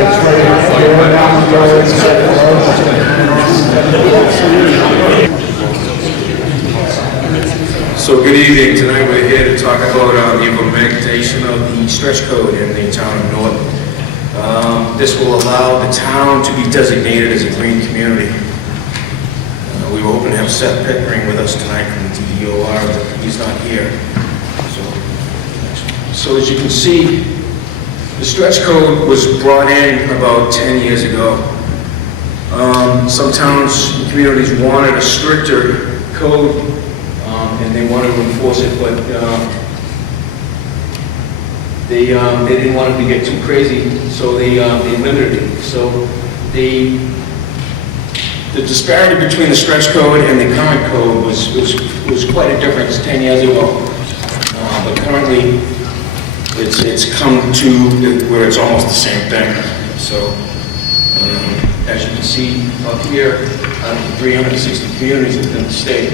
So good evening. Tonight we're here to talk about the implementation of the stretch code in the town of Norton. This will allow the town to be designated as a green community. We were hoping to have Seth Pickering with us tonight from the DEOR, but he's not here. So as you can see, the stretch code was brought in about 10 years ago. Some towns and communities wanted a stricter code, and they wanted to enforce it, but they didn't want it to get too crazy, so they limited it. So the disparity between the stretch code and the current code was quite a difference 10 years ago. But currently, it's come to where it's almost the same thing. So, as you can see up here, out of the 360 communities within the state,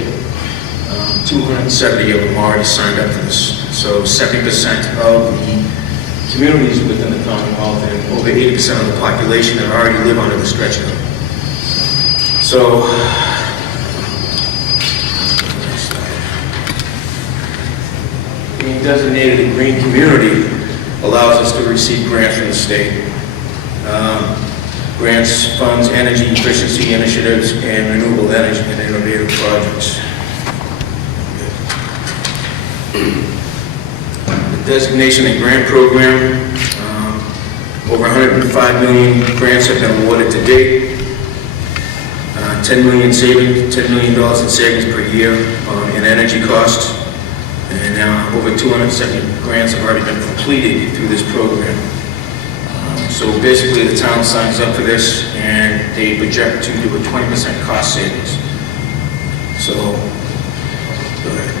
270 of them already signed up for this. So 70% of the communities within the Commonwealth and over 80% of the population that already live under the stretch code. So, being designated a green community allows us to receive grants from the state. Grants funds energy efficiency initiatives and renewable energy and innovative projects. The designation and grant program, over 105 million grants have been awarded to date. $10 million in savings per year in energy costs, and over 270 grants have already been completed through this program. So basically, the town signs up for this, and they project to do a 20% cost savings. So, go ahead.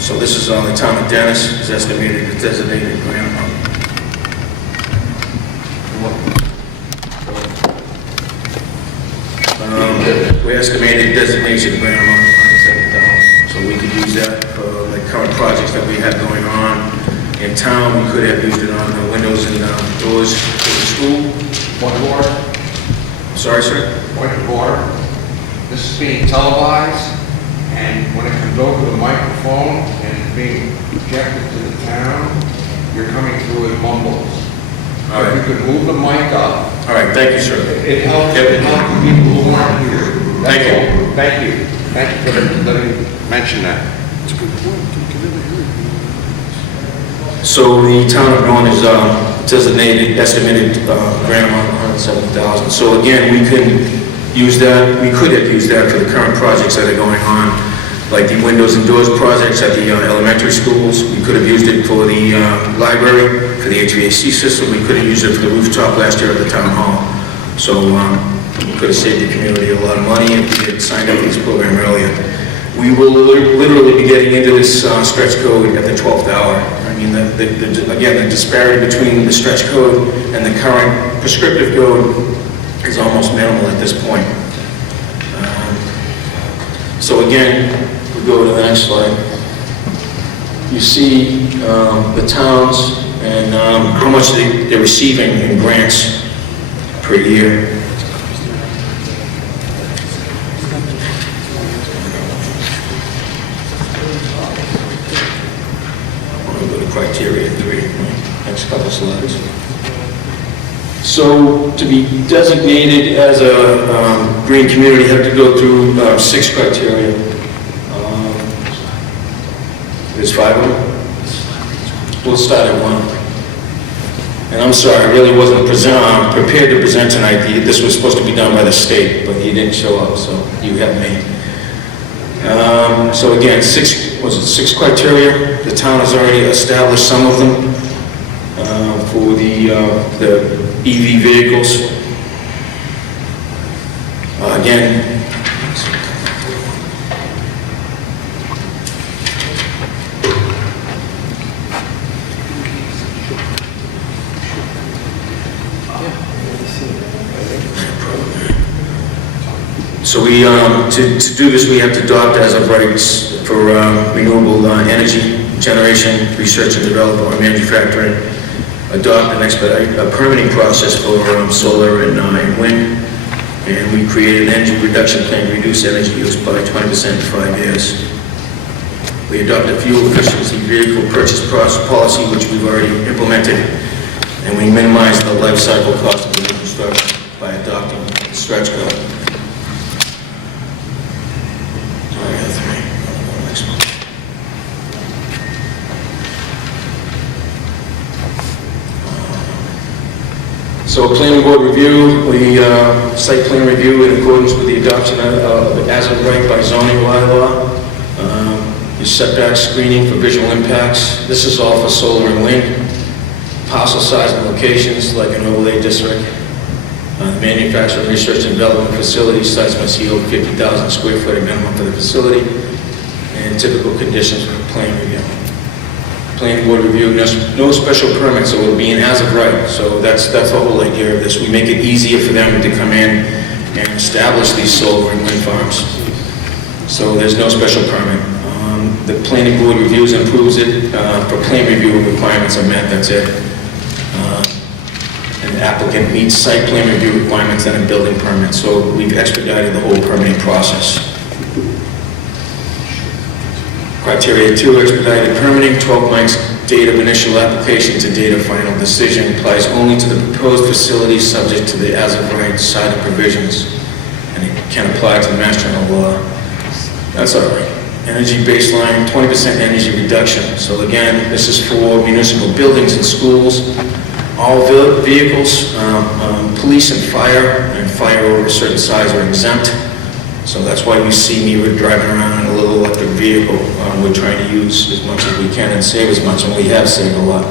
So this is on the town of Dennis. Is estimated the designated grant amount. We estimated designation grant amount of $107,000. So we could use that for like current projects that we have going on in town. We could have used it on the windows and doors for the school. Point of order. Sorry, sir? Point of order. This is being televised, and when it comes over the microphone and it's being projected to the town, you're coming through in mumbles. All right. If you could move the mic up. All right, thank you, sir. It helps, Yep. it helps the people who aren't here. Thank you. Thank you. Thank you for letting me mention that. So the town of Norton is designated, estimated grant amount of $107,000. So again, we can use that, we could have used that for the current projects that are going on, like the windows and doors projects at the elementary schools. We could have used it for the library, for the HVAC system. We could have used it for the rooftop last year at the town hall. So we could have saved the community a lot of money if we had signed up for this program earlier. We will literally be getting into this stretch code at the 12th hour. I mean, again, the disparity between the stretch code and the current prescriptive code is almost minimal at this point. So again, we go to the next slide. You see the towns and how much they're receiving in grants per year. Criteria 3, next couple slides. So to be designated as a green community, you have to go through 6 criteria. There's 5 of them. We'll start at 1. And I'm sorry, I really wasn't prepared to present tonight. This was supposed to be done by the state, but he didn't show up, so you have me. So again, 6 criteria. The town has already established some of them for the EV vehicles. Again, so we, to do this, we have to adopt as of rights for renewable energy generation, research and development, or manufacturing, adopt and expedite a permitting process for solar and wind. And we created an energy reduction plan to reduce energy use by 20% in 5 years. We adopted a fuel efficiency vehicle purchase policy, which we've already implemented. And we minimized the life cycle cost of the new construction by adopting stretch code. So planning board review, site plan review in accordance with the adoption of as of right by zoning bylaw. Your setback screening for visual impacts. This is all for solar and wind. Parcel size and locations like an overlay district. Manufacturing, research and development facility size must yield 50,000 square foot minimum for the facility. And typical conditions for plan review. Planning board review, no special permits, so it will be an as of right. So that's the whole idea of this. We make it easier for them to come in and establish these solar and wind farms. So there's no special permit. The planning board reviews and approves it. For plan review requirements are met, that's it. And the applicant meets site plan review requirements and a building permit. So we've expedited the whole permitting process. Criteria 2, expedited permitting, 12 months date of initial application to date of final decision applies only to the proposed facility subject to the as of right side of provisions, and it can apply to the Mass General law. That's all right. Energy baseline, 20% energy reduction. So again, this is for municipal buildings and schools. All vehicles, police and fire over a certain size are exempt. So that's why you see me, we're driving around in a little electric vehicle. We're trying to use as much as we can and save as much, and we have saved a lot.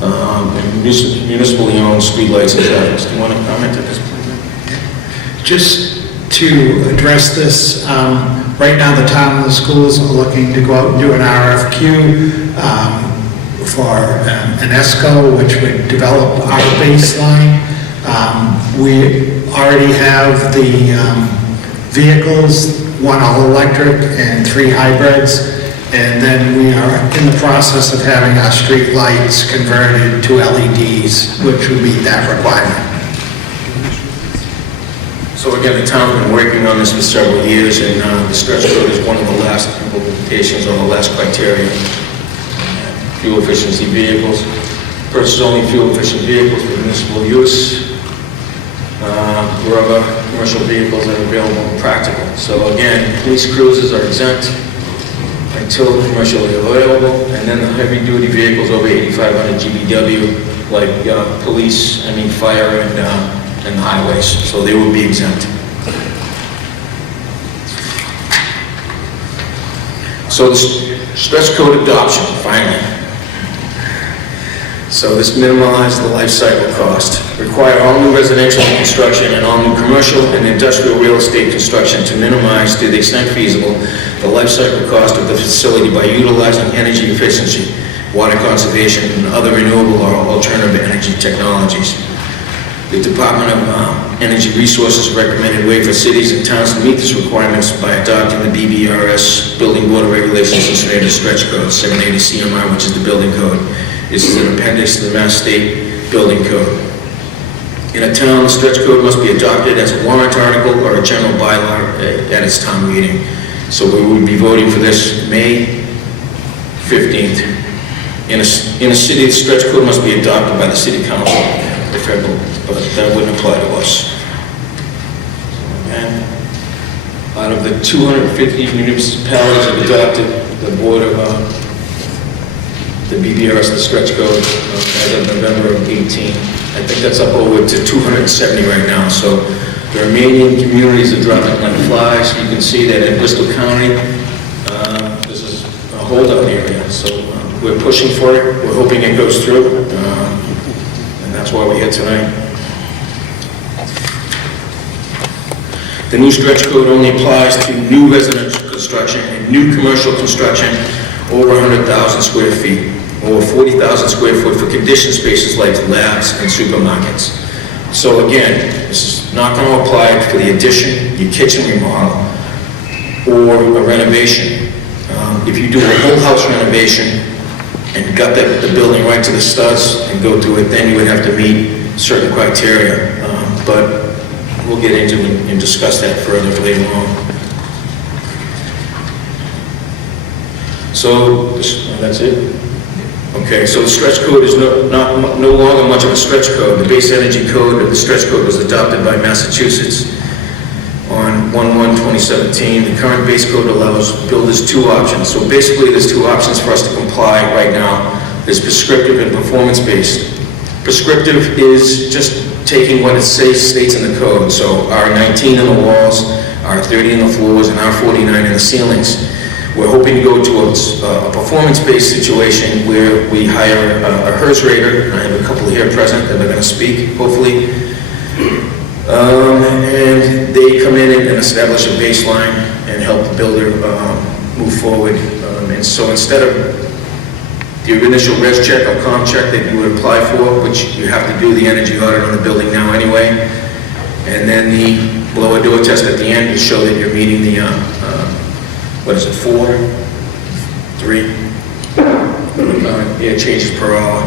And municipally owned streetlights and traffic. Do you want to comment on this, please? Just to address this, right now the town and the schools are looking to go out and do an RFQ for an ESCO, which would develop our baseline. We already have the vehicles, 1 all-electric and 3 hybrids, and then we are in the process of having our street lights converted to LEDs, which would meet that requirement. So again, the town's been working on this for several years, and the stretch code is one of the last implementations or the last criteria. Fuel efficiency vehicles, purchase only fuel efficient vehicles for municipal use. Wherever commercial vehicles are available and practical. So again, police cruisers are exempt until commercially available, and then the heavy duty vehicles over 8,500 GBW, like fire and highways, so they would be exempt. So the stretch code adoption, finally. So this minimizes the life cycle cost. Require all new residential construction and all new commercial and industrial real estate construction to minimize, to the extent feasible, the life cycle cost of the facility by utilizing energy efficiency, water conservation, and other renewable or alternative energy technologies. The Department of Energy Resources recommended way for cities and towns to meet these requirements by adopting the BBRS Building Board of Regulations and Standard Stretch Code 780 CMR, which is the building code. This is an appendix to the Mass State Building Code. In a town, the stretch code must be adopted as a warrant article or a general bylaw at its town meeting. So we will be voting for this May 15th. In a city, the stretch code must be adopted by the city council, but that wouldn't apply to us. And out of the 250 municipalities that adopted the board of the BBRS, the stretch code, as of November of 18. I think that's up over to 270 right now. So the remaining communities are dropping like flies. You can see that in Bristol County, this is a holdout area. So we're pushing for it. We're hoping it goes through. And that's why we're here tonight. The new stretch code only applies to new residential construction and new commercial construction over 100,000 square feet, over 40,000 square foot for conditioned spaces like labs and supermarkets. So again, this is not going to apply for the addition, your kitchen remodel, or a renovation. If you do a whole house renovation and got the building right to the studs and go through it, then you would have to meet certain criteria. But we'll get into it and discuss that further later on. So, that's it? Okay, so the stretch code is no longer much of a stretch code. The base energy code of the stretch code was adopted by Massachusetts on 1/1/2017. The current base code allows builders two options. So basically, there's two options for us to comply right now. There's prescriptive and performance-based. Prescriptive is just taking what it states in the code. So R19 in the walls, R30 in the floors, and R49 in the ceilings. We're hoping to go to a performance-based situation where we hire a HERS rater. I have a couple here present that are going to speak, hopefully. And they come in and establish a baseline and help the builder move forward. And so instead of the initial res check or com check that you would apply for, which you have to do the energy audit on the building now anyway, and then the blower door test at the end to show that you're meeting the, 4, 3, yeah, changes per hour.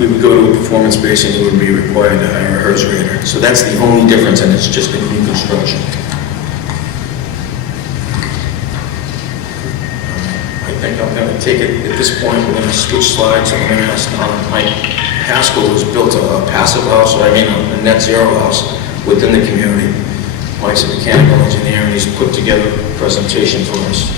We would go to a performance base and we would be required to hire a HERS rater. So that's the only difference, and it's just a new construction. I think I'm going to take it at this point. We're going to switch slides. I'm going to ask Mike Haskell, who's built a passive house, or a net zero house within the community. Mike's a mechanical engineer, and he's put together a presentation for us.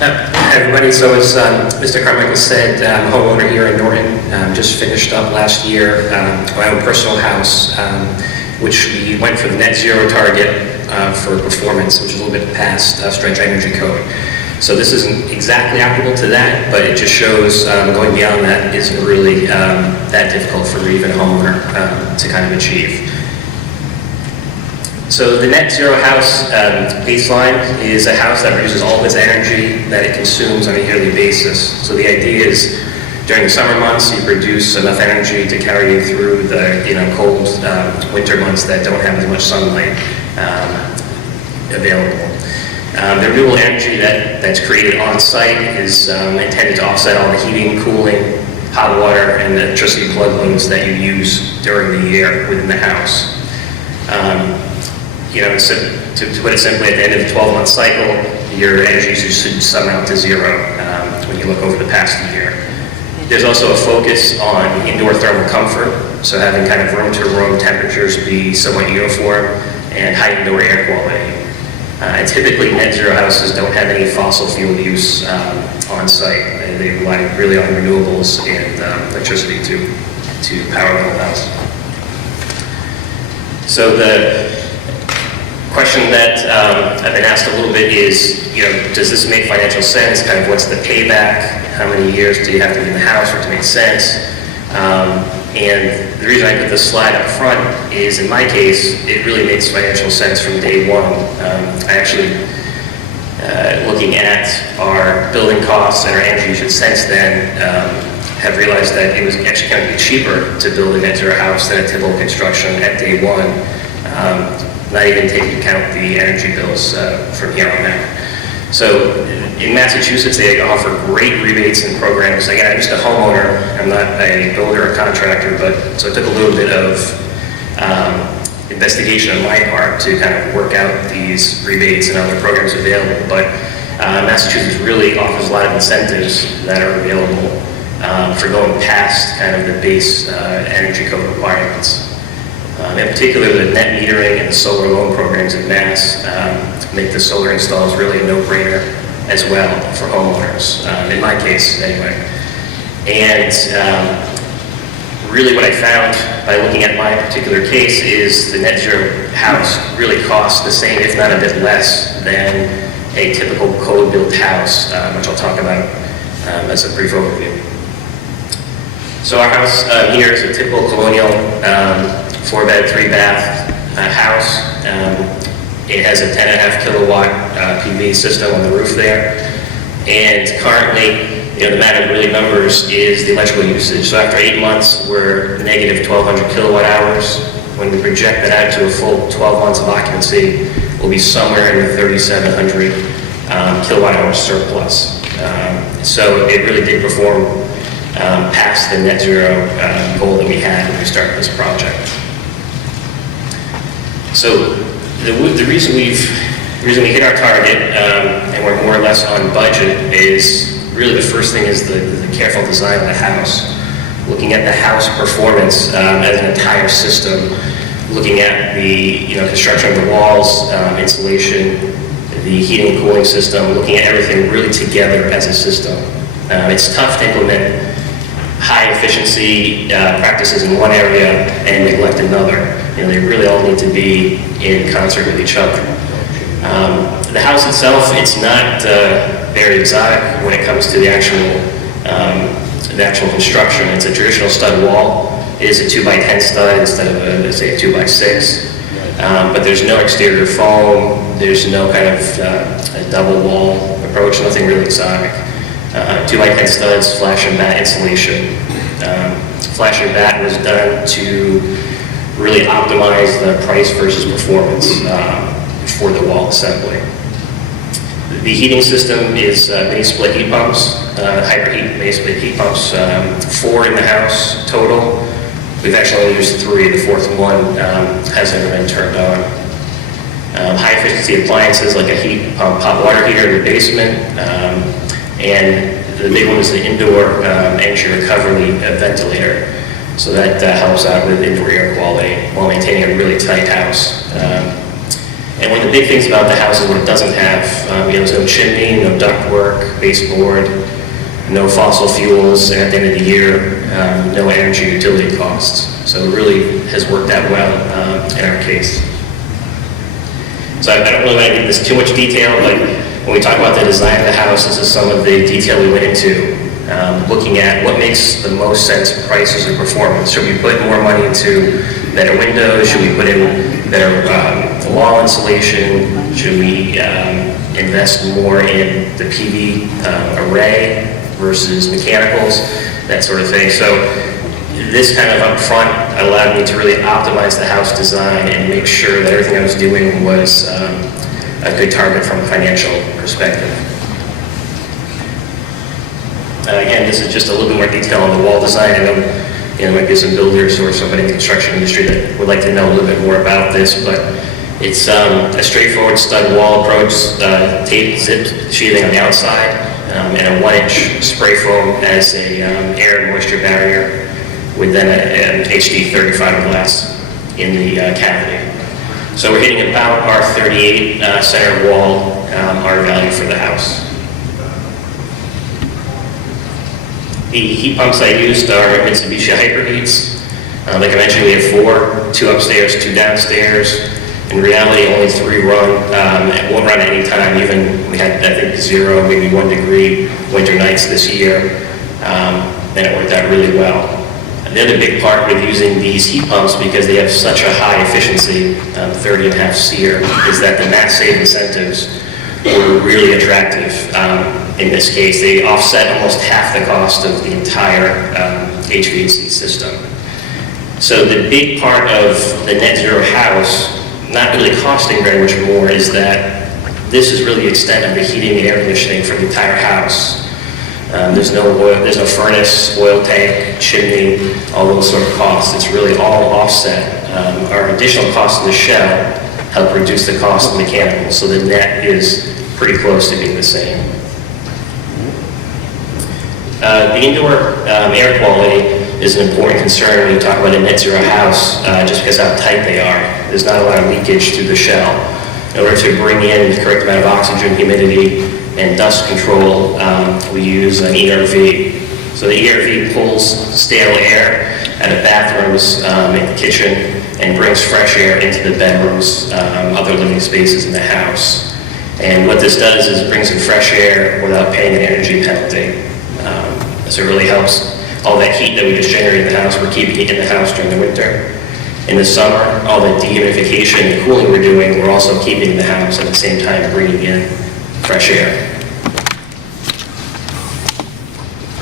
Hi everybody, so as Mr. Carmichael said, I'm a homeowner here in Norton. Just finished up last year my own personal house, which we went for the net zero target for performance, which is a little bit past stretch energy code. So this isn't exactly applicable to that, but it just shows going beyond that isn't really that difficult for even a homeowner to kind of achieve. So the net zero house baseline is a house that produces all of its energy that it consumes on a yearly basis. So the idea is during the summer months you produce enough energy to carry you through the cold winter months that don't have as much sunlight available. The renewable energy that's created on site is intended to offset all the heating, cooling, hot water, and the electricity plug loads that you use during the year within the house. So to put it simply, at the end of the 12-month cycle, your energy usage should sum out to zero when you look over the past year. There's also a focus on indoor thermal comfort, so having kind of room-to-room temperatures be somewhat uniform and high indoor air quality. Typically, net zero houses don't have any fossil fuel use on site. They rely really on renewables and electricity to power the whole house. So the question that I've been asked a little bit is, does this make financial sense? Kind of what's the payback? How many years do you have to be in the house for it to make sense? And the reason I put this slide up front is, in my case, it really makes financial sense from day one. I actually, looking at our building costs and our energy usage since then, have realized that it was actually going to be cheaper to build a net zero house than a typical construction at day one, not even taking into account the energy bills from here on out. So in Massachusetts, they offer great rebates and programs. Again, I'm just a homeowner. I'm not a builder or contractor, but so it took a little bit of investigation on my part to kind of work out these rebates and other programs available. But Massachusetts really offers a lot of incentives that are available for going past kind of the base energy code requirements. In particular, the net metering and the solar loan programs in Mass make the solar installs really a no-brainer as well for homeowners, in my case anyway. And really what I found by looking at my particular case is the net zero house really costs the same, if not a bit less, than a typical code-built house, which I'll talk about as a brief overview. So our house here is a typical colonial 4-bed, 3-bath house. It has a 10.5 kilowatt PV system on the roof there. And currently, the matter of really numbers is the electrical usage. So after 8 months, we're negative 1,200 kilowatt hours. when we project that out to a full 12 months of occupancy, will be somewhere in the 3,700 kilowatt hour surplus. So it really did perform past the net zero goal that we had when we started this project. So the reason we hit our target and we're more or less on budget is really the first thing is the careful design of the house. Looking at the house performance as an entire system, looking at the construction of the walls, insulation, the heating and cooling system, looking at everything really together as a system. It's tough to implement high efficiency practices in one area and neglect another. They really all need to be in concert with each other. The house itself, it's not very exotic when it comes to the actual construction. It's a traditional stud wall. It is a 2x10 stud instead of a 2x6. But there's no exterior foam. There's no kind of a double wall approach. Nothing really exotic. 2x10 studs, flash and mat insulation. Flash and mat was done to really optimize the price versus performance for the wall assembly. The heating system is mini split heat pumps, hyperheat mini split heat pumps, 4 in the house total. We've actually only used 3. The 4th one hasn't ever been turned on. High efficiency appliances like a heat pump, hot water heater in the basement, and the big one is the indoor energy recovery ventilator. So that helps out with indoor air quality while maintaining a really tight house. And one of the big things about the house is what it doesn't have. There's no chimney, no ductwork, baseboard, no fossil fuels, and at the end of the year, no energy utility costs. So it really has worked out well in our case. So I don't really want to get into too much detail, but when we talk about the design of the house, this is some of the detail we went into, looking at what makes the most sense prices or performance. Should we put more money into better windows? Should we put in better wall insulation? Should we invest more in the PV array versus mechanicals? That sort of thing. So this kind of upfront allowed me to really optimize the house design and make sure that everything I was doing was a good target from a financial perspective. Again, this is just a little bit more detail on the wall design. I know there might be some builders or somebody in the construction industry that would like to know a little bit more about this, but it's a straightforward stud wall approach, tape zip sheathing on the outside, and a 1-inch spray foam as a air and moisture barrier, with then an HD 35 glass in the cavity. So we're hitting about our 38 center wall R value for the house. The heat pumps I used are Mitsubishi Hyperheats. Like I mentioned, we have 4, 2 upstairs, 2 downstairs. In reality, only 3 run. It won't run any time. Even we had, I think, 0, maybe 1 degree winter nights this year, and it worked out really well. The other big part with using these heat pumps, because they have such a high efficiency, 30.5 SEER, is that the mass save incentives were really attractive. In this case, they offset almost half the cost of the entire HVAC system. So the big part of the net zero house, not really costing very much more, is that this is really the extent of the heating and air conditioning for the entire house. There's no oil, there's no furnace, oil tank, chimney, all those sort of costs. It's really all offset. Our additional costs of the shell help reduce the cost of mechanicals, so the net is pretty close to being the same. The indoor air quality is an important concern when you talk about a net zero house, just because how tight they are. There's not a lot of leakage through the shell. In order to bring in the correct amount of oxygen, humidity, and dust control, we use an ERV. So the ERV pulls stale air out of bathrooms in the kitchen and brings fresh air into the bedrooms, other living spaces in the house. And what this does is brings in fresh air without paying an energy penalty. So it really helps. All that heat that we just generated in the house, we're keeping it in the house during the winter. In the summer, all the dehumidification and cooling we're doing, we're also keeping in the house at the same time bringing in fresh air.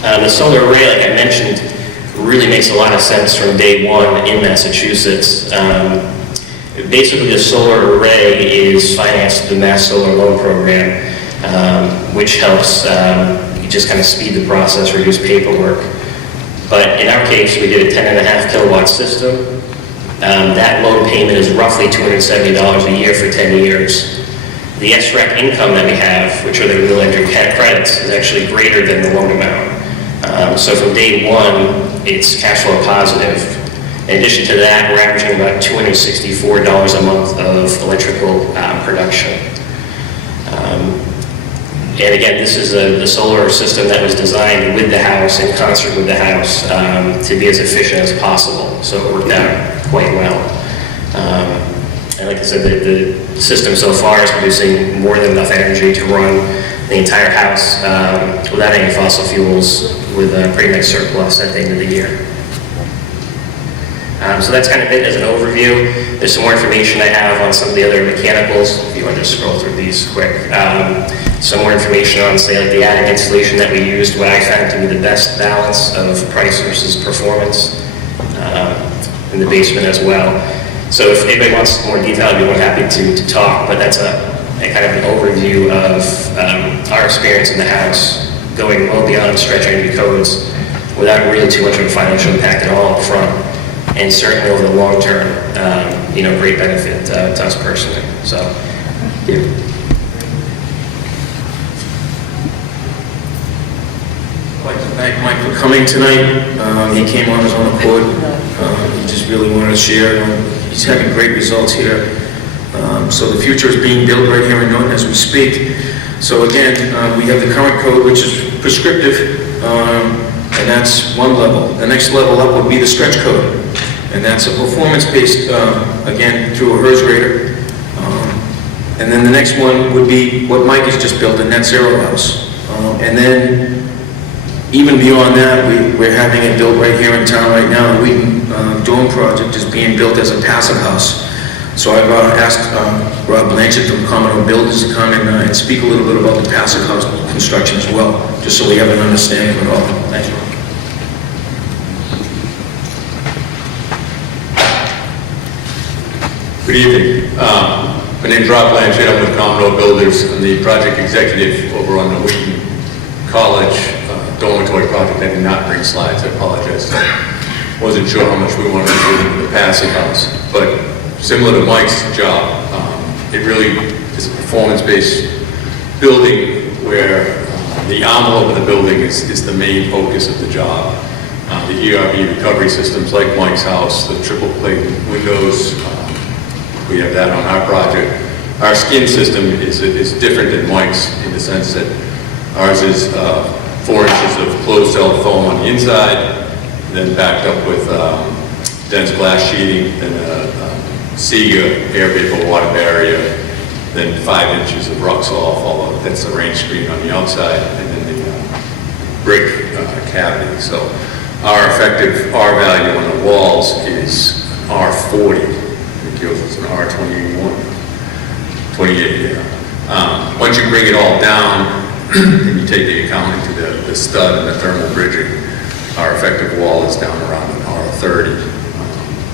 The solar array, like I mentioned, really makes a lot of sense from day one in Massachusetts. Basically, the solar array is financed through the Mass Solar Loan Program, which helps just kind of speed the process, reduce paperwork. But in our case, we did a 10.5 kilowatt system. That loan payment is roughly $270 a year for 10 years. The SREC income that we have, which are the real energy credits, is actually greater than the loan amount. So from day one, it's cash flow positive. In addition to that, we're averaging about $264 a month of electrical production. And again, this is the solar system that was designed with the house, in concert with the house, to be as efficient as possible. So it worked out quite well. And like I said, the system so far is producing more than enough energy to run the entire house without any fossil fuels, with a pretty nice surplus at the end of the year. So that's kind of it as an overview. There's some more information I have on some of the other mechanicals, if you want to just scroll through these quick. Some more information on, say, like the attic installation that we used, what I found to be the best balance of price versus performance, in the basement as well. So if anybody wants more detail, I'd be more happy to talk, but that's a kind of an overview of our experience in the house, going well beyond stretch energy codes without really too much of a financial impact at all up front, and certainly over the long term, great benefit to us personally. So, yeah. I'd like to thank Mike for coming tonight. He came on his own accord. He just really wanted to share. He's having great results here. So the future is being built right here in Norton as we speak. So again, we have the current code, which is prescriptive, and that's one level. The next level up would be the stretch code, and that's a performance-based, again, through a HERS rater. And then the next one would be what Mike has just built, a net zero house. And then even beyond that, we're having it built right here in town right now. The Wheaton Dome project is being built as a passive house. So I've asked Rob Blanchett from Commodore Builders to come and speak a little bit about the passive house construction as well, just so we have an understanding of it all. Thank you. Good evening. My name is Rob Blanchett. I'm with Commodore Builders. I'm the project executive over on the Wheaton College dormitory project. I did not bring slides. I apologize. I wasn't sure how much we wanted to do with the passive house, but similar to Mike's job, it really is a performance-based building where the envelope of the building is the main focus of the job. The ERB recovery systems, like Mike's house, the triple plate windows, we have that on our project. Our skin system is different than Mike's in the sense that ours is 4 inches of closed cell foam on the inside, then backed up with dense glass sheeting, then Sega air vapor water barrier, then 5 inches of Ruxol, followed, that's the rain screen on the outside, and then the brick cavity. So our effective R value on the walls is R40. It gives us an R21, 28, yeah. Once you bring it all down, and you take the accounting to the stud and the thermal bridging, our effective wall is down around an R30.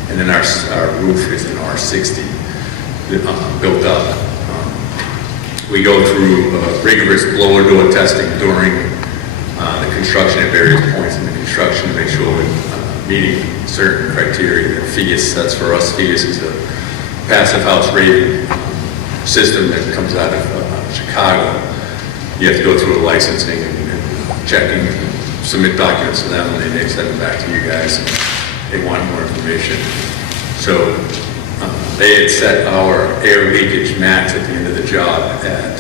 And then our roof is an R60 built up. We go through rigorous blower door testing during the construction at various points in the construction to make sure we're meeting certain criteria. That FIAS, that's for us, FIAS is a passive house rating system that comes out of Chicago. You have to go through a licensing and checking, submit documents to them, and they send them back to you guys. They want more information. So they had set our air leakage max at the end of the job at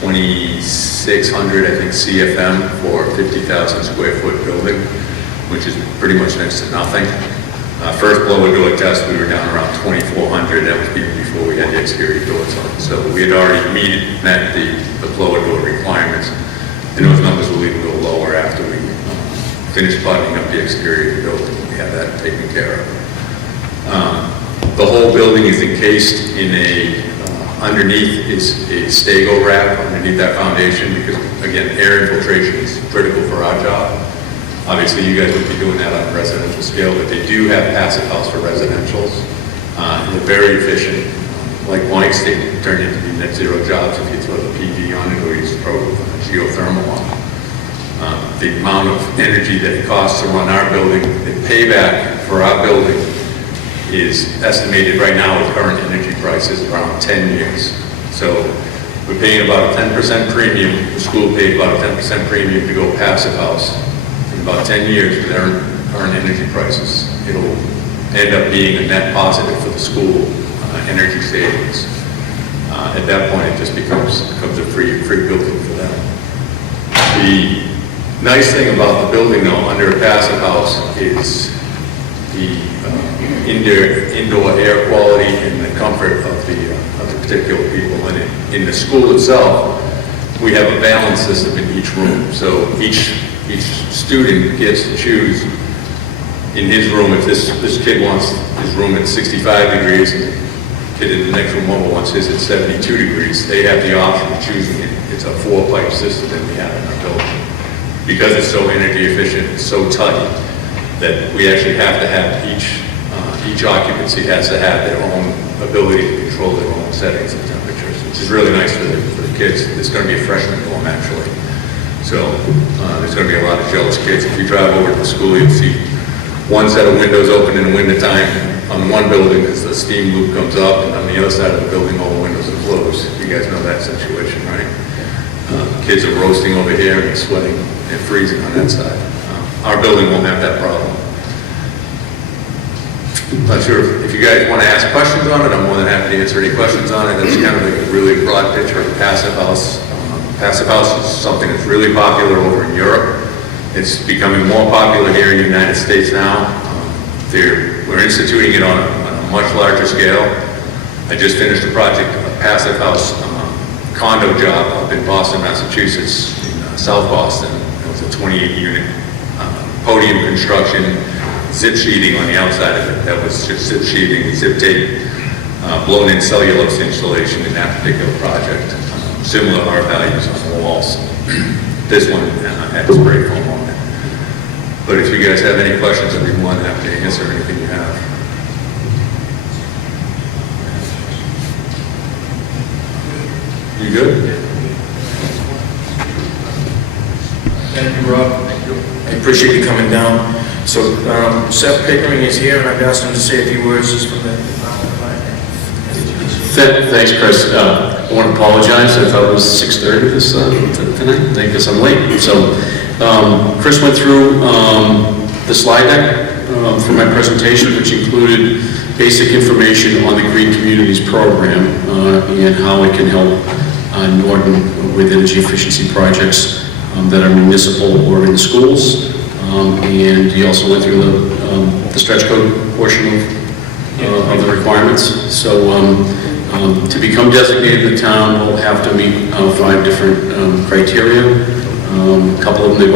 2,600, I think, CFM for a 50,000 square foot building, which is pretty much next to nothing. First blower door test, we were down around 2,400. That was even before we had the exterior doors on. So we had already met the blower door requirements, and those numbers will even go lower after we finish buttoning up the exterior of the building. We have that taken care of. The whole building is encased in underneath is a stego wrap underneath that foundation because, again, air infiltration is critical for our job. Obviously, you guys would be doing that on a residential scale, but they do have passive house for residentials. And they're very efficient. Like Mike's, they turn into be net zero jobs if you throw the PV on it or you throw geothermal on it. The amount of energy that it costs to run our building, the payback for our building is estimated right now with current energy prices around 10 years. So we're paying about a 10% premium. The school paid about a 10% premium to go passive house. In about 10 years with current energy prices, it'll end up being a net positive for the school energy savings. At that point, it just becomes a free building for them. The nice thing about the building, though, under a passive house is the indoor air quality and the comfort of the particular people in it. In the school itself, we have a balance system in each room. So each student gets to choose in his room, if this kid wants his room at 65 degrees, and the kid in the next room over wants his at 72 degrees, they have the option of choosing it. It's a 4-pipe system that we have in our building. Because it's so energy efficient, it's so tight, that we actually have to have each occupancy has to have their own ability to control their own settings and temperatures, which is really nice for the kids. There's going to be a freshman dorm, actually. So there's going to be a lot of jealous kids. If you drive over to the school, you'll see one set of windows open in the wintertime on one building as the steam loop comes up, and on the other side of the building, all the windows are closed. You guys know that situation, right? Kids are roasting over here and sweating and freezing on that side. Our building won't have that problem. Not sure if you guys want to ask questions on it. I'm more than happy to answer any questions on it. That's kind of like a really broad picture of passive house. Passive house is something that's really popular over in Europe. It's becoming more popular here in the United States now. We're instituting it on a much larger scale. I just finished a project, a passive house condo job up in Boston, Massachusetts, in South Boston. It was a 28-unit podium construction, zip sheeting on the outside of it. That was just zip sheeting, zip tape, blown-in cellulose installation in that particular project. Similar R values on the walls. This one had spray foam on it. But if you guys have any questions, I'd be more than happy to answer anything you have. You good? Thank you, Rob. I appreciate you coming down. So Seth Pickering is here, and I've asked him to say a few words just from the Thanks, Chris. I want to apologize. I thought it was 6:30 this tonight. I guess I'm late. So Chris went through the slide deck for my presentation, which included basic information on the Green Communities program and how it can help Norton with energy efficiency projects that are municipal or in schools. And he also went through the stretch code portion of the requirements. So to become designated, the town will have to meet 5 different criteria. A couple of them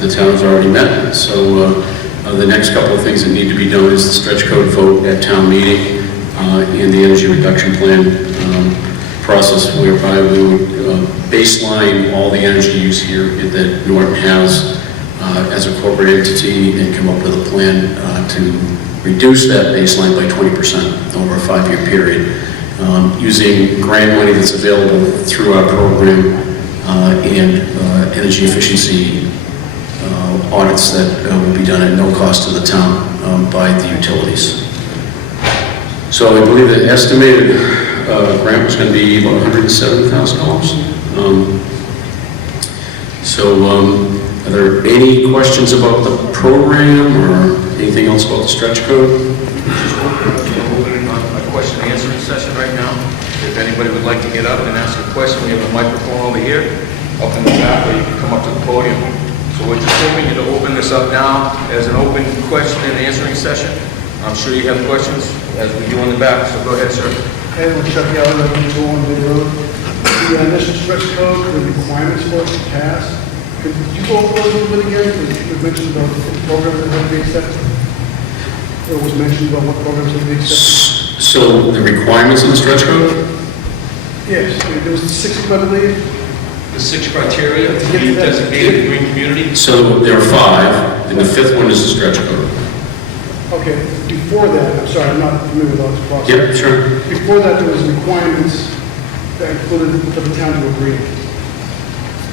the town's already met. So the next couple of things that need to be done is the stretch code vote at town meeting and the energy reduction plan process, whereby we would baseline all the energy use here that Norton has as a corporate entity and come up with a plan to reduce that baseline by 20% over a 5-year period using grant money that's available through our program and energy efficiency audits that will be done at no cost to the town by the utilities. So I believe the estimated grant was going to be about $107,000. Are there any questions about the program or anything else about the stretch code? We're opening a question and answering session right now. If anybody would like to get up and ask a question, we have a microphone over here, up in the back, where you can come up to the podium. So we're just hoping you to open this up now as an open question and answering session. I'm sure you have questions as we do in the back, so go ahead, sir. Hey, we're Chuck Yeller, 201 Bay Road. The initial stretch code, the requirements for it to pass. Could you go over those a little bit again? You mentioned about the programs that have to be accepted. Or was mentioned about what programs have to be accepted? So the requirements of the stretch code? Yes, there was 6 of them, I believe. the 6 criteria to be designated a green community? So there are 5, and the 5th one is the stretch code. Okay, before that, I'm sorry, I'm not familiar with all this process. Yeah, sure. Before that, there was requirements that included for the town to agree,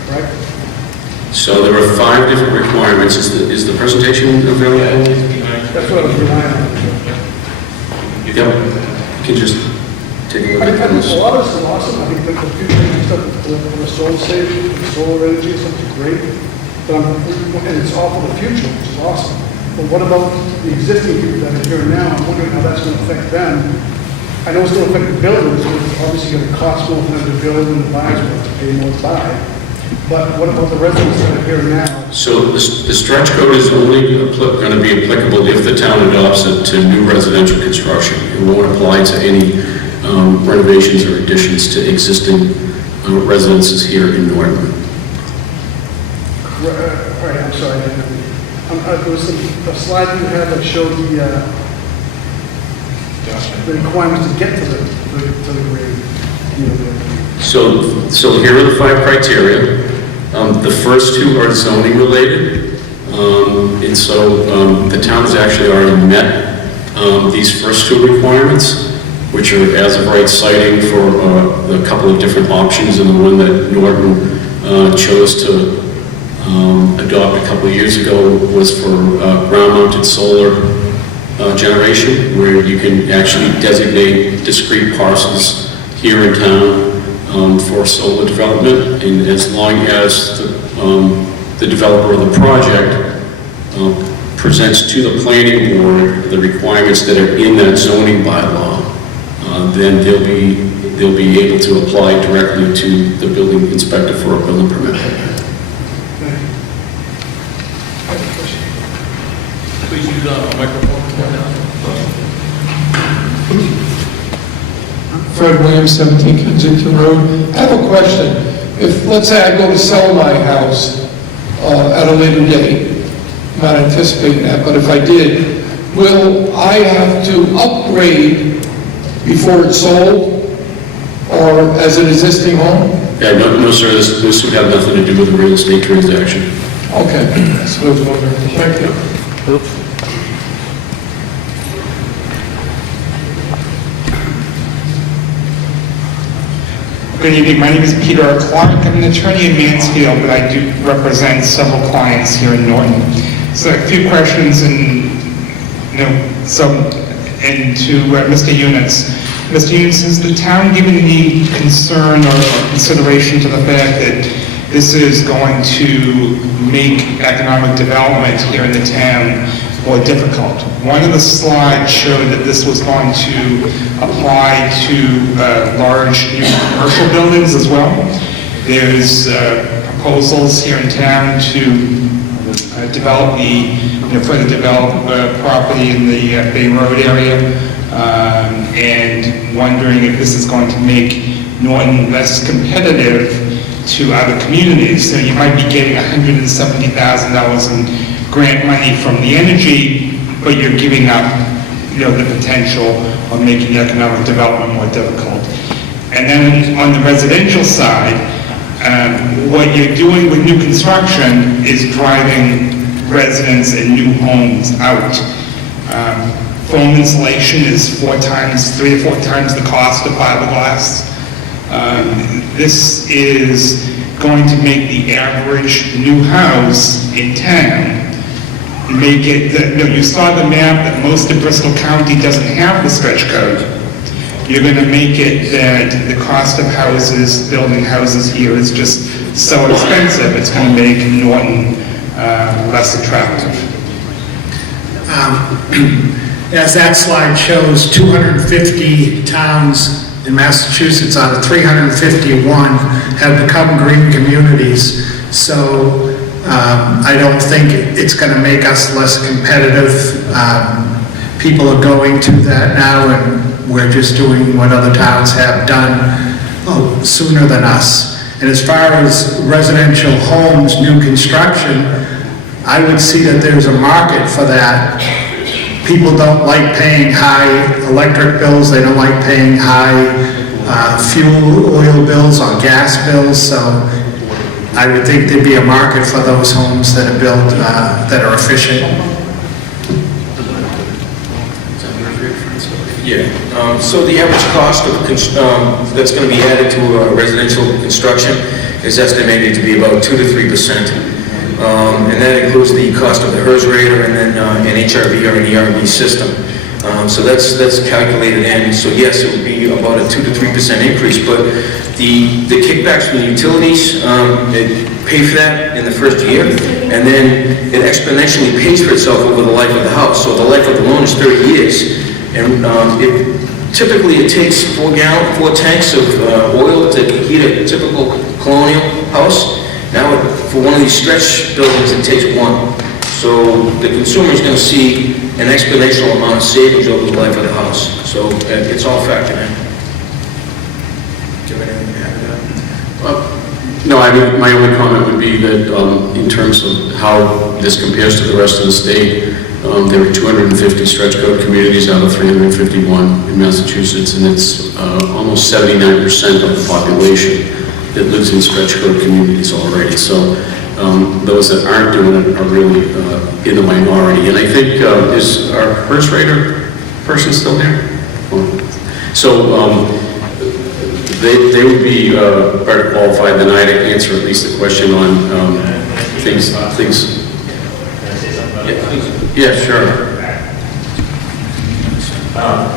correct? So there are 5 different requirements. Is the presentation available? That's what I was relying on. Yep. You can just take a look I at think a those. lot of this is awesome. I think that the future stuff, the solar saving, the solar energy, is something great. But and it's all for the future, which is awesome. But what about the existing people that are here now? I'm wondering how that's going to affect them. I know it's going to affect the builders, it's obviously going to cost more for them to build and the buyers will have to pay more to buy. But what about the residents that are here now? So the stretch code is only going to be applicable if the town adopts it to new residential construction. It won't apply to any renovations or additions to existing residences here in Norton. All right, I'm sorry. There was a slide that you had that showed the requirements to get to the grade. So here are the 5 criteria. The first 2 are zoning related. And so the town has actually already met these first 2 requirements, which are as of right citing for a couple of different options, and the one that Norton chose to adopt a couple of years ago was for ground-mounted solar generation, where you can actually designate discrete parcels here in town for solar development, and as long as the developer of the project presents to the planning board the requirements that are in that zoning bylaw, then they'll be able to apply directly to the building inspector for a building permit. Please use a microphone for now. Fred Williams, 17 Kensington Road. I have a question. If, let's say I go to sell my house at a later date, I'm not anticipating that, but if I did, will I have to upgrade before it's sold or as an existing home? Yeah, no, sir, this would have nothing to do with a real estate transaction. Okay, that's what I was wondering. Thank you. Good evening, my name is Peter Clark. I'm an attorney in Mansfield, but I do represent several clients here in Norton. So a few questions and, to Mr. Eunice. Mr. Eunice, has the town given any concern or consideration to the fact that this is going to make economic development here in the town more difficult? One of the slides showed that this was going to apply to large new commercial buildings as well. There's proposals here in town to further develop property in the Bay Road area, and wondering if this is going to make Norton less competitive to other communities. So you might be getting $170,000 in grant money from the energy, but you're giving up, the potential of making economic development more difficult. And then on the residential side, what you're doing with new construction is driving residents and new homes out. Foam insulation is 3 to 4 times the cost of fiberglass. This is going to make the average new house in town make it, you saw the map that most of Bristol County doesn't have the stretch code. You're going to make it that the cost of houses, building houses here is just so expensive, it's going to make Norton less attractive. As that slide shows, 250 towns in Massachusetts out of 351 have become green communities. So I don't think it's going to make us less competitive. People are going to that now, and we're just doing what other towns have done sooner than us. And as far as residential homes, new construction, I would see that there's a market for that. People don't like paying high electric bills, they don't like paying high fuel, oil bills or gas bills, so I would think there'd be a market for those homes that are built, that are efficient. Yeah, so the average cost of, that's going to be added to residential construction is estimated to be about 2 to 3%. And that includes the cost of the HERS rater and then an HRV or an ERV system. So that's calculated in, so yes, it would be about a 2 to 3% increase, but the kickbacks from the utilities, it pay for that in the first year, and then it exponentially pays for itself over the life of the house. So the life of the loan is 30 years. And typically it takes 4 tanks of oil to heat a typical colonial house. Now for one of these stretch buildings it takes 1. So the consumer is going to see an exponential amount of savings over the life of the house. So it's all factored in. Do you have anything to add to that? No, my only comment would be that in terms of how this compares to the rest of the state, there are 250 stretch code communities out of 351 in Massachusetts, and it's almost 79% of the population that lives in stretch code communities already. So those that aren't doing it are really in the minority. And I think, is our HERS rater person still there? So they would be better qualified than I to answer at least the question on things. Yeah, sure.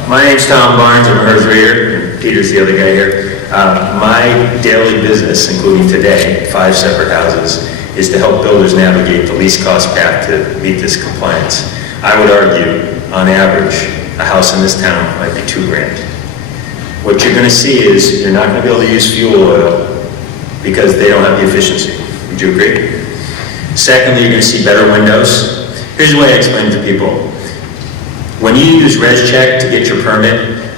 My name's Tom Barnes, I'm a HERS rater, Peter's the other guy here. My daily business, including today, 5 separate houses, is to help builders navigate the least cost path to meet this compliance. I would argue, on average, a house in this town might be $2,000. What you're going to see is you're not going to be able to use fuel oil because they don't have the efficiency. Would you agree? Secondly, you're going to see better windows. Here's the way I explain it to people. When you use ResCheck to get your permit,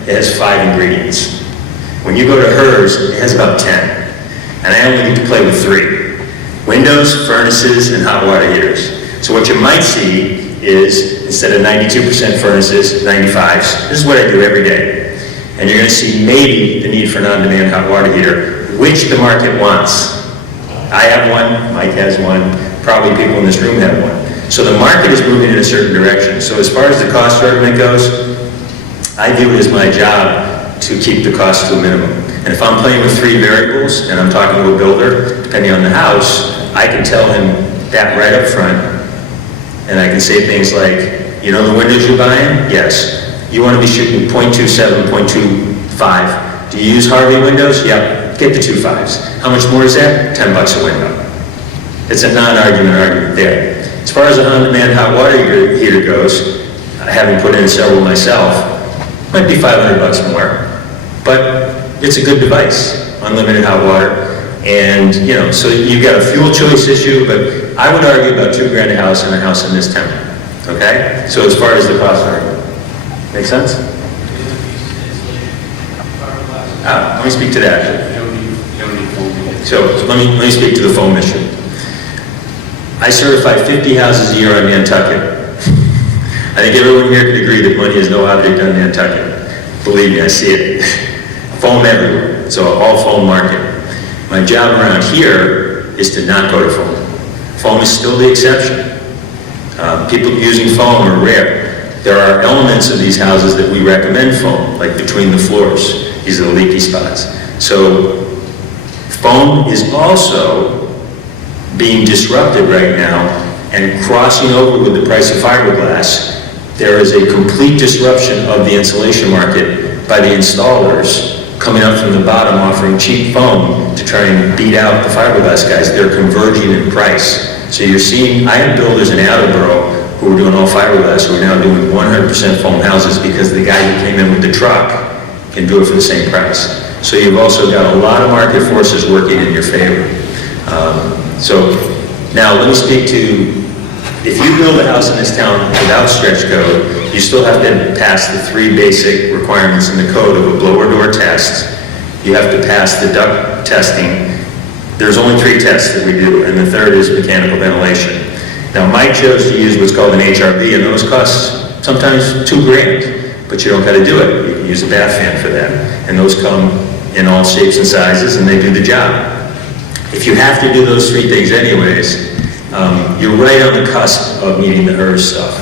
it has 5 ingredients. When you go to HERS, it has about 10. And I only get to play with 3. Windows, furnaces, and hot water heaters. So what you might see is, instead of 92% furnaces, 95s. This is what I do every day. And you're going to see maybe the need for an on-demand hot water heater, which the market wants. I have one, Mike has one, probably people in this room have one. So the market is moving in a certain direction. So as far as the cost argument goes, I view it as my job to keep the cost to a minimum. And if I'm playing with 3 variables and I'm talking to a builder, depending on the house, I can tell him that right up front. And I can say things like, you know the windows you're buying? Yes. You want to be shooting 0.27, 0.25. Do you use Harvey windows? Yep. Get the 2.5s. How much more is that? $10 a window. It's a non-argument there. As far as an on-demand hot water heater goes, having put in several myself, might be $500 more, but it's a good device, unlimited hot water, and so you've got a fuel choice issue, but I would argue about $2,000 a house and a house in this town. Okay? So as far as the cost argument, make sense? Let me speak to that. So let me speak to the foam issue. I certify 50 houses a year on Nantucket. I think everyone here can agree that money is no object on Nantucket. Believe me, I see it. Foam everywhere. So all foam market. My job around here is to not go to foam. Foam is still the exception. People using foam are rare. There are elements of these houses that we recommend foam, like between the floors. These are the leaky spots. So foam is also being disrupted right now and crossing over with the price of fiberglass. There is a complete disruption of the insulation market by the installers coming up from the bottom offering cheap foam to try and beat out the fiberglass guys. They're converging in price. So you're seeing, I have builders in Attleboro who are doing all fiberglass who are now doing 100% foam houses because the guy who came in with the truck can do it for the same price. So you've also got a lot of market forces working in your favor. So now let me speak to, if you build a house in this town without stretch code, you still have to pass the 3 basic requirements in the code of a blower door test. You have to pass the duct testing. There's only 3 tests that we do, and the 3rd is mechanical ventilation. Now Mike chose to use what's called an HRV, and those cost sometimes $2,000, but you don't got to do it. You can use a bath fan for that. And those come in all shapes and sizes, and they do the job. if you have to do those three things anyways, you're right on the cusp of meeting the HERS stuff.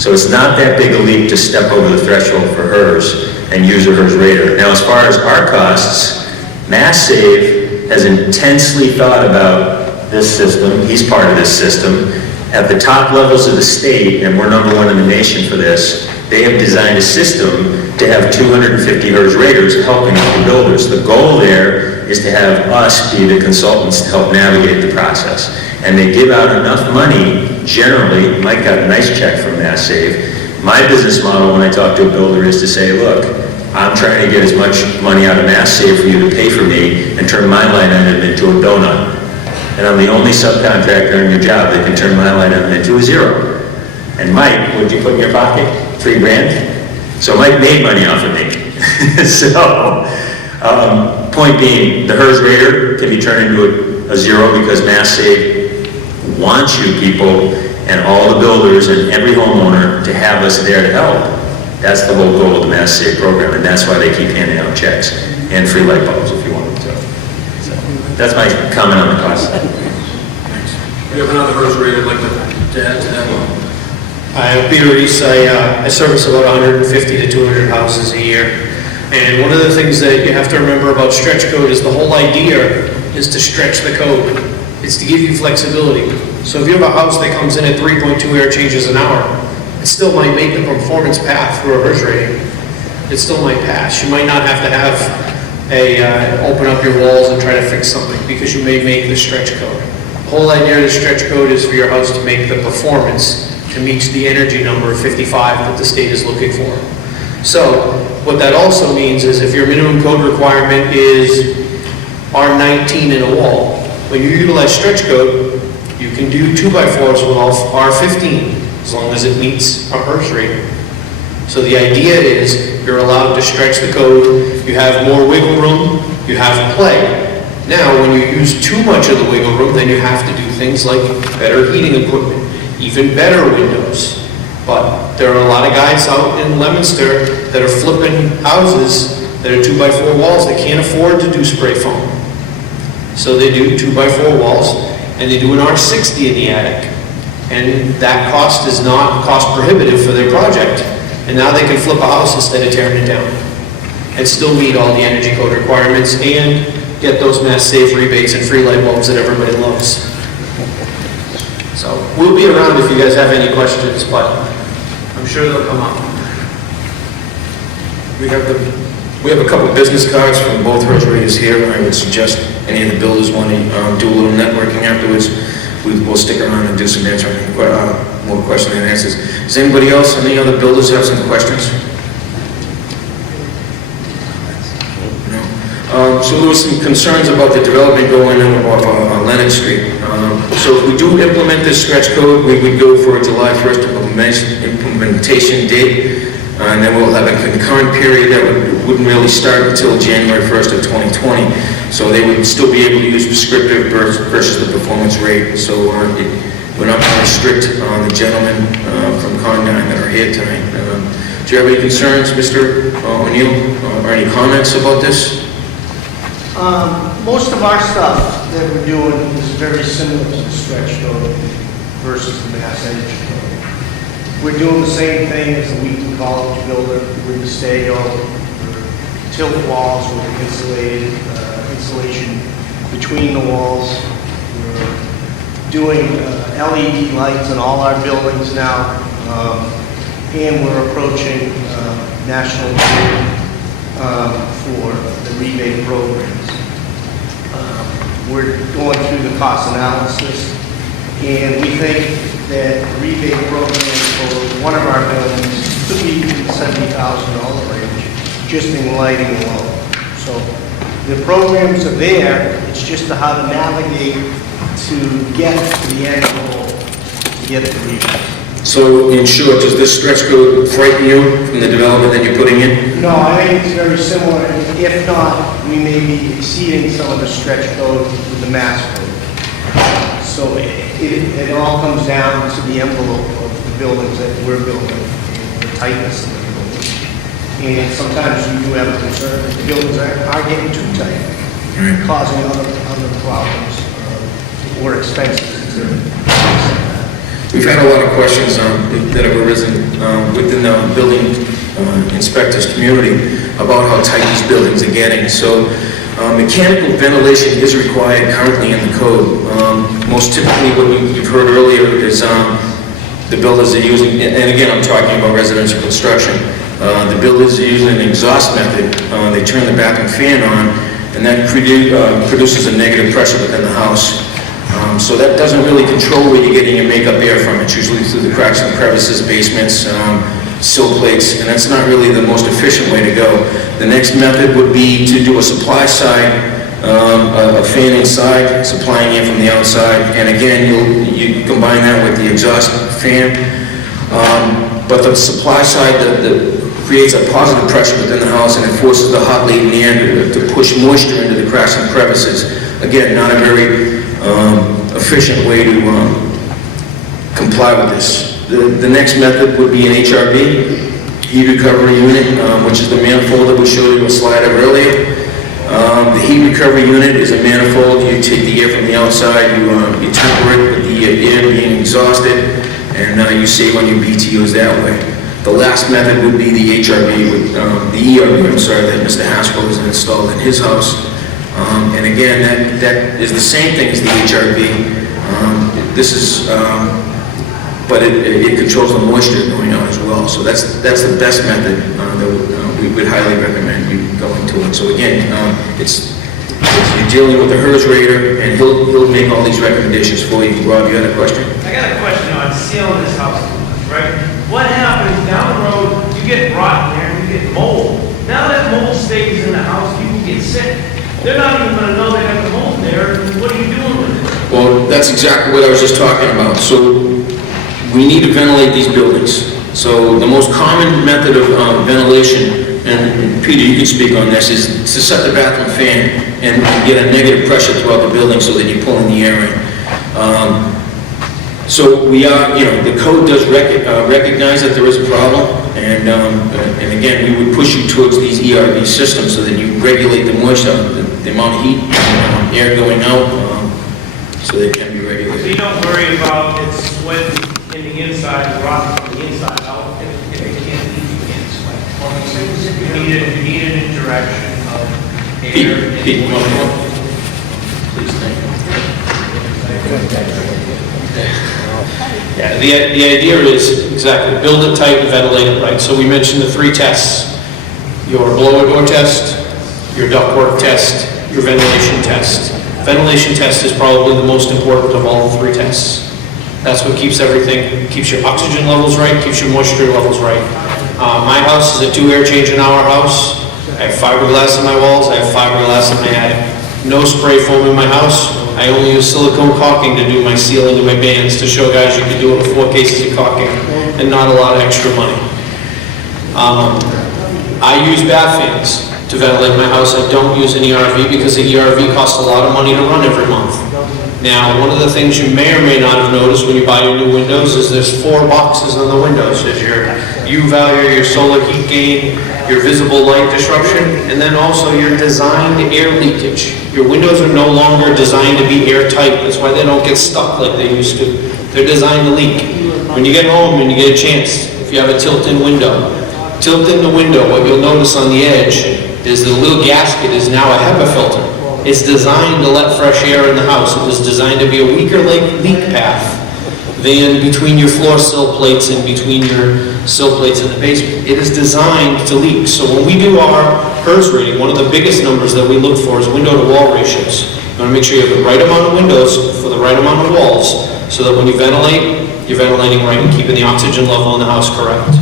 So it's not that big a leap to step over the threshold for HERS and use a HERS rater. Now, as far as our costs, Mass Save has intensely thought about this system. He's part of this system. At the top levels of the state, and we're number one in the nation for this, they have designed a system to have 250 HERS raters helping out the builders. The goal there is to have us be the consultants to help navigate the process. And they give out enough money, generally. Mike got a nice check from Mass Save. My business model when I talk to a builder is to say, look, I'm trying to get as much money out of Mass Save for you to pay for me and turn my line item into a donut. And I'm the only subcontractor in your job that can turn my line item into a zero. And Mike, what'd you put in your pocket? $3,000? So Mike made money off of me. So, point being, the HERS rater can be turned into a zero because Mass Save wants you people and all the builders and every homeowner to have us there to help. That's the whole goal of the Mass Save program, and that's why they keep handing out checks and free light bulbs if you want them to. So, that's my comment on the cost. We have another HERS rater I'd like to add to that one. I'm Peter Reese. I service about 150 to 200 houses a year. And one of the things that you have to remember about stretch code is the whole idea is to stretch the code. It's to give you flexibility. So if you have a house that comes in at 3.2 air changes an hour, it still might make the performance path through a HERS rating. It still might pass. You might not have to have open up your walls and try to fix something because you may make the stretch code. The whole idea of the stretch code is for your house to make the performance to meet the energy number of 55 that the state is looking for. So what that also means is if your minimum code requirement is R19 in a wall, when you utilize stretch code, you can do 2x4s with R15 as long as it meets a HERS rating. So the idea is you're allowed to stretch the code, you have more wiggle room, you have play. Now, when you use too much of the wiggle room, then you have to do things like better heating equipment, even better windows. But there are a lot of guys out in Leominster that are flipping houses that are 2x4 walls. They can't afford to do spray foam. So they do 2x4 walls, and they do an R60 in the attic. And that cost is not cost prohibitive for their project. And now they can flip a house instead of tearing it down and still meet all the energy code requirements and get those Mass Save rebates and free light bulbs that everybody loves. So we'll be around if you guys have any questions, but I'm sure they'll come up. We have a couple of business cards from both HERS raters here. I would suggest any of the builders want to do a little networking afterwards. We'll stick around and do some answering, more question and answers. Does anybody else, any other builders have some questions? No. So there was some concerns about the development going on Leonard Street. So if we do implement this stretch code, we would go for a July 1st implementation date. And then we'll have a concurrent period that wouldn't really start until January 1st of 2020. So they would still be able to use prescriptive versus the performance rate. So we're not going to restrict the gentlemen from Condyne that are here tonight. Do you have any concerns, Mr. O'Neill, or any comments about this? Most of our stuff that we're doing is very similar to the stretch code versus the Mass Energy code. We're doing the same thing as the Wheaton College builder with the stay-o, tilt walls with the insulation between the walls. We're doing LED lights in all our buildings now, and we're approaching National Grid for the rebate programs. We're going through the cost analysis, and we think that the rebate program for one of our buildings could be in the $70,000 range, just in lighting alone. So the programs are there, it's just how to navigate to get to the end goal, to get the rebate. So in short, does this stretch code frighten you from the development that you're putting in? No, I think it's very similar. If not, we may be exceeding some of the stretch code with the mass code. So it all comes down to the envelope of the buildings that we're building, the tightness of the building. And sometimes you do have a concern that the buildings are getting too tight, causing other problems. or expenses to We've had a lot of questions that have arisen within the building inspectors community about how tight these buildings are getting. So mechanical ventilation is required currently in the code. Most typically what you've heard earlier is the builders are using, and again I'm talking about residential construction, the builders are using an exhaust method. They turn the bathroom fan on and that produces a negative pressure within the house. So that doesn't really control where you're getting your makeup air from. It's usually through the cracks and crevices, basements, sill plates, and that's not really the most efficient way to go. The next method would be to do a supply side, a fan inside, supplying air from the outside, and again, you combine that with the exhaust fan. But the supply side creates a positive pressure within the house and it forces the hot latent air to push moisture into the cracks and crevices. Again, not a very efficient way to comply with this. The next method would be an HRV, heat recovery unit, which is the manifold that we showed you a slide of earlier. The heat recovery unit is a manifold. You take the air from the outside, you temper it with the air being exhausted, and you save on your BTUs that way. The last method would be the HRV, the ERV, that Mr. Haskell has installed in his house. And again, that is the same thing as the HRV. But it controls the moisture going out as well. So that's the best method that we would highly recommend you going to it. So again, you're dealing with the HERS rater, and he'll make all these recommendations for you. Rob, you had a question? I got a question on sealing this house, right? What happens down the road, you get rotten there, you get mold. Now that mold stays in the house, people get sick. They're not even gonna know they have the mold there. What are you doing with it? Well, that's exactly what I was just talking about. So we need to ventilate these buildings. So the most common method of ventilation, and Peter, you can speak on this, is to set the bathroom fan and get a negative pressure throughout the building so that you're pulling the air in. So we are, the code does recognize that there is a problem, and again, we would push you towards these ERV systems so that you regulate the moisture, the amount of heat, air going out, so they can be So regulated. you don't worry about it sweating in the inside, rotten from the inside out. If it can't leak, you can't sweat. You need an interaction of air and Pete, moisture. please, thank you. Yeah, the idea is exactly build it tight and ventilate it right. So we mentioned the 3 tests: your blower door test, your ductwork test, your ventilation test. Ventilation test is probably the most important of all the 3 tests. That's what keeps everything, keeps your oxygen levels right, keeps your moisture levels right. My house is a 2 air change an hour house. I have fiberglass in my walls, I have fiberglass in my attic. No spray foam in my house. I only use silicone caulking to do my sealing and my bands to show guys you can do it with 4 cases of caulking and not a lot of extra money. I use bath fans to ventilate my house. I don't use an ERV because the ERV costs a lot of money to run every month. Now, one of the things you may or may not have noticed when you buy your new windows is there's 4 boxes on the windows. There's your U value, your solar heat gain, your visible light disruption, and then also your designed air leakage. Your windows are no longer designed to be airtight. That's why they don't get stuck like they used to. They're designed to leak. When you get home and you get a chance, if you have a tilt-in window, tilt in the window, what you'll notice on the edge is the little gasket is now a HEPA filter. It's designed to let fresh air in the house. It was designed to be a weaker leak path than between your floor sill plates and between your sill plates in the basement. It is designed to leak. So when we do our HERS rating, one of the biggest numbers that we look for is window-to-wall ratios. You want to make sure you have the right amount of windows for the right amount of walls, so that when you ventilate, you're ventilating right and keeping the oxygen level in the house correct.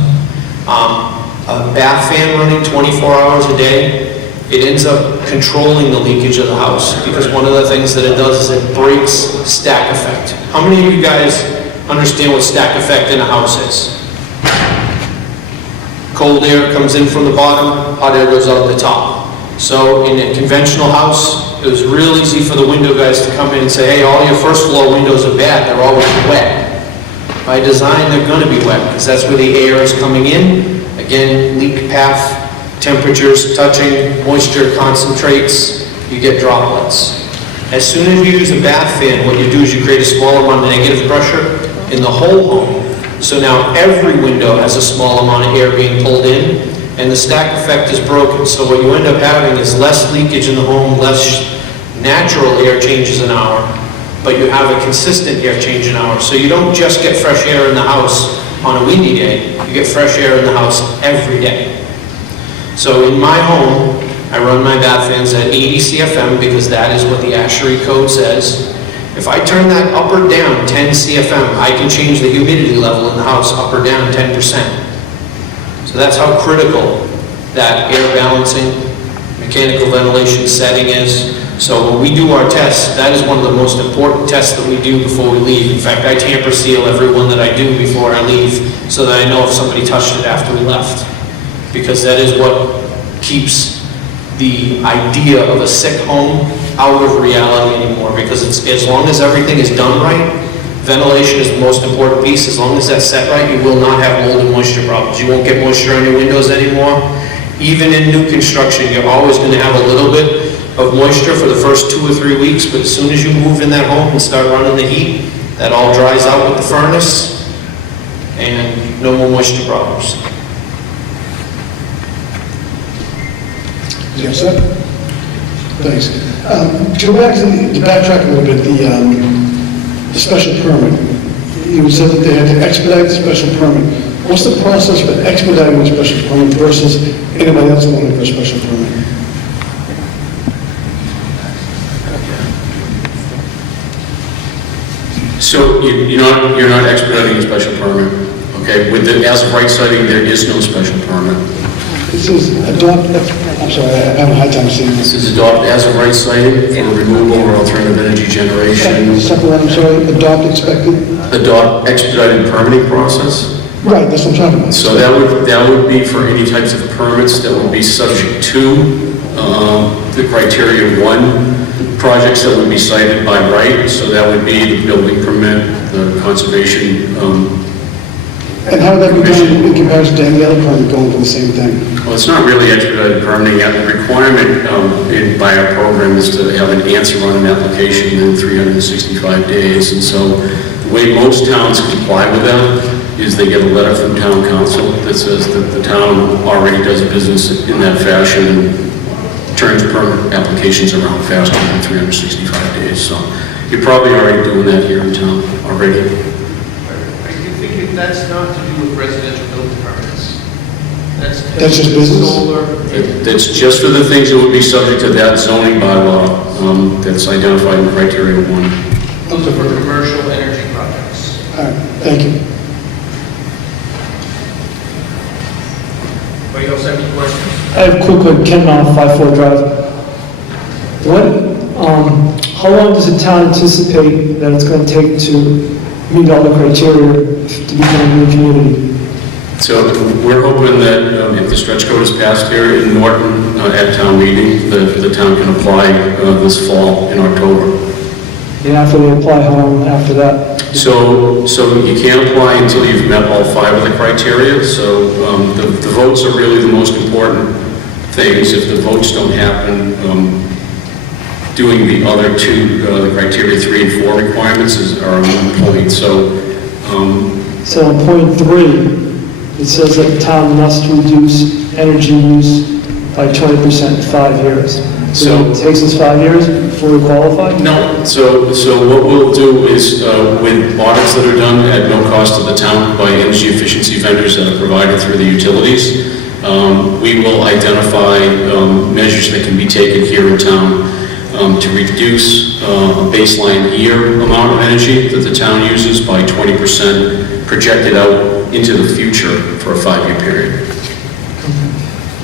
A bath fan running 24 hours a day, it ends up controlling the leakage of the house, because one of the things that it does is it breaks stack effect. How many of you guys understand what stack effect in a house is? Cold air comes in from the bottom, hot air goes out the top. So in a conventional house, it was real easy for the window guys to come in and say, hey, all your first floor windows are bad, they're always wet. By design, they're going to be wet, because that's where the air is coming in. Again, leak path, temperatures touching, moisture concentrates, you get droplets. As soon as you use a bath fan, what you do is you create a small amount of negative pressure in the whole home. So now every window has a small amount of air being pulled in, and the stack effect is broken. So what you end up having is less leakage in the home, less natural air changes an hour, but you have a consistent air change an hour. So you don't just get fresh air in the house on a windy day, you get fresh air in the house every day. So in my home, I run my bath fans at 80 CFM because that is what the ASHRAE code says. If I turn that up or down 10 CFM, I can change the humidity level in the house up or down 10%. So that's how critical that air balancing, mechanical ventilation setting is. So when we do our tests, that is one of the most important tests that we do before we leave. In fact, I tamper seal every one that I do before I leave so that I know if somebody touched it after we left. Because that is what keeps the idea of a sick home out of reality anymore, because it's, as long as everything is done right, ventilation is the most important piece. As long as that's set right, you will not have mold and moisture problems. You won't get moisture on your windows anymore. Even in new construction, you're always going to have a little bit of moisture for the first 2 or 3 weeks, but as soon as you move in that home and start running the heat, that all dries out with the furnace, and no more moisture problems. Yes, sir. Thanks. To go back to backtrack a little bit, the special permit. You said that they had to expedite the special permit. What's the process for expediting a special permit versus anybody else going for a special permit? So you're not expediting a special permit, okay? With the as-of-right siting, there is no special permit. This is adopt, I'm sorry, I have a hard time seeing this. This is adopt as-of-right siting for removal or alternative energy generation. Separate, I'm sorry, adopt expected? Adopt expedited permitting process. Right, that's what I'm talking about. So that would be for any types of permits that would be subject to the criteria 1 projects that would be cited by right. So that would be the building permit, the conservation. And how would that be done in comparison to any other permit going for the same thing? Well, it's not really expedited permitting. The requirement by our program is to have an answer on an application in 365 days. And so the way most towns comply with that is they get a letter from town council that says that the town already does business in that fashion and turns permit applications around faster than 365 days. So you're probably already doing that here in town already. I think that's not to do with residential building permits. That's just business? Solar. That's just for the things that would be subject to that zoning bylaw that's identified in criteria 1. Those are for commercial energy projects. All right, thank you. Anybody else have any questions? I have a quick one, Ken Mount, 54 Drive. How long does the town anticipate that it's going to take to meet all the criteria to become a new community? So we're hoping that if the stretch code is passed here in Norton at town meeting, the town can apply this fall in October. And after they apply, how long after that? So you can't apply until you've met all 5 of the criteria. So the votes are really the most important things. If the votes don't happen, doing the other 2, the criteria 3 and 4 requirements are a moot point. So on point 3, it says that the town must reduce energy use by 20% in 5 years. So it takes us 5 years before we qualify? no. So what we'll do is with audits that are done at no cost to the town by energy efficiency vendors that are provided through the utilities, we will identify measures that can be taken here in town to reduce a baseline year amount of energy that the town uses by 20% projected out into the future for a 5-year period.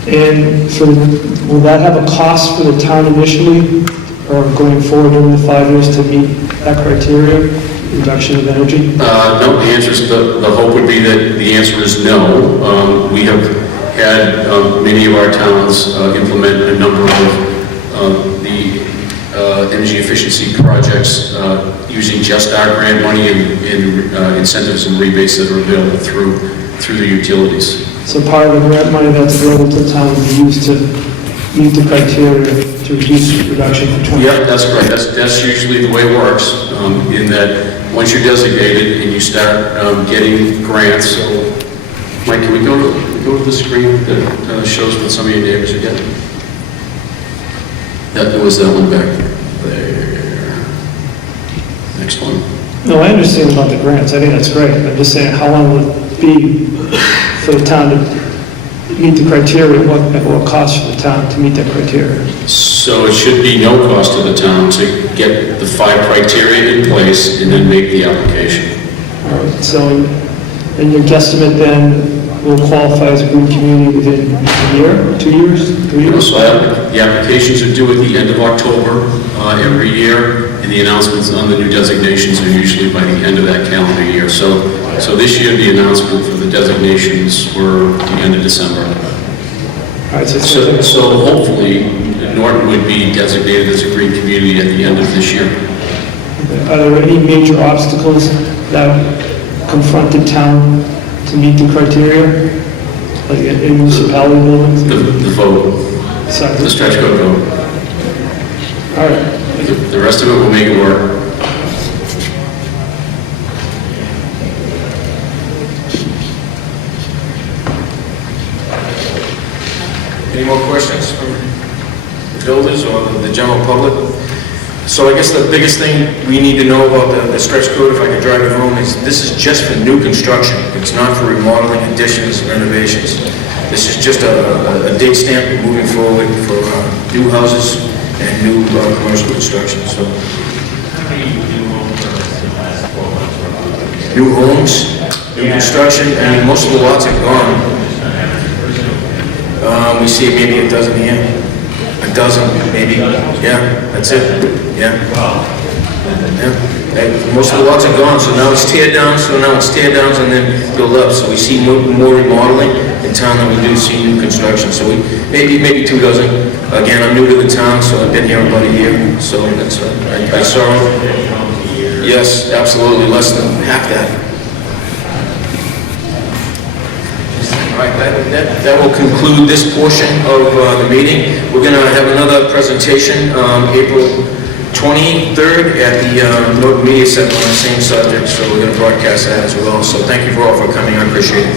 And will that have a cost for the town initially, or going forward during the 5 years to meet that criteria, reduction of energy? No, the answer is, the hope would be that the answer is no. We have had many of our towns implement a number of the energy efficiency projects using just our grant money and incentives and rebates that are available through the utilities. So part of the grant money that's available to the town will be used to meet the criteria to to reduce reduction for 20. Yep, that's correct. That's usually the way it works, in that once you're designated and you start getting grants, so, Mike, can we go to the screen that shows what some of your neighbors are getting? That was that one back there. Next one. No, I understand about the grants, I think that's great. I'm just saying, how long will it be for the town to meet the criteria, what cost for the town to meet that criteria? So it should be no cost to the town to get the 5 criteria in place and then make the application. All right, so, and your guesstimate then will qualify as a green community within a year, 2 years, 3 years? So the applications are due at the end of October every year, and the announcements on the new designations are usually by the end of that calendar year. So this year, the announcement for the designations were the end of December. All right, So hopefully, Norton would be designated as a green community at the end of this year. Are there any major obstacles that confront the town to meet the criteria? Like in municipality buildings? The vote, Sorry. the stretch code vote. All right. The rest of it will make it work. Any more questions from the builders or the general public? So I guess the biggest thing we need to know about the stretch code, if I could drive it home, is this is just for new construction. It's not for remodeling, additions, renovations. This is just a date stamp moving forward for new houses and new commercial construction, so. New homes, new construction, and most of the lots are gone. We see maybe a dozen here. A dozen, maybe, yeah, that's it, yeah. Yeah. Most of the lots are gone, so now it's tear downs, and then build up. So we see more remodeling in town than we do see new construction. So we, maybe 2 dozen. Again, I'm new to the town, so I've been here about a year, so that's, I saw it. Yes, absolutely, less than half that. All right, that will conclude this portion of the meeting. We're going to have another presentation April 23rd at the Norton Media Center on the same subject, so we're going to broadcast that as well. So thank you for all for coming, I appreciate it.